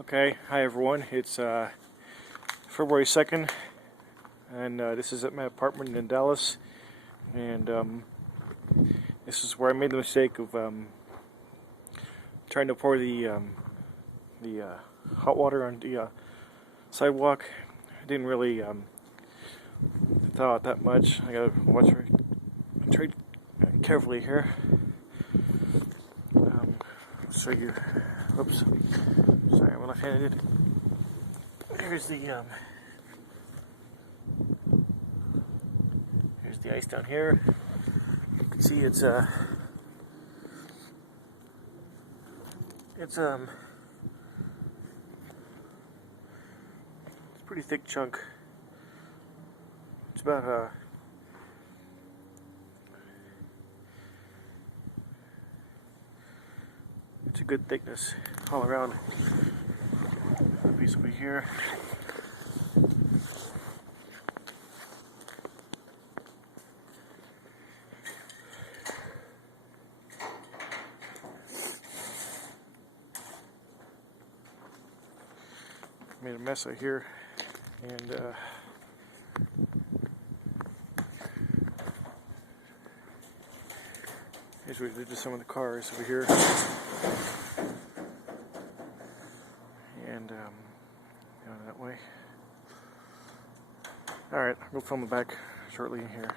Okay, hi everyone. It's February 2nd, and this is at my apartment in Dallas. And this is where I made the mistake of trying to pour the hot water on the sidewalk. I didn't really thaw it that much. I gotta watch her. Tread carefully here. I'll show you. Oops. Sorry, I'm left-handed. Here's the ice down here. You can see it's a pretty thick chunk. It's about it's a good thickness all around. A piece over here. Made a mess out here, and here's what we did to some of the cars over here, and going that way. All right, I'll go film it back shortly here.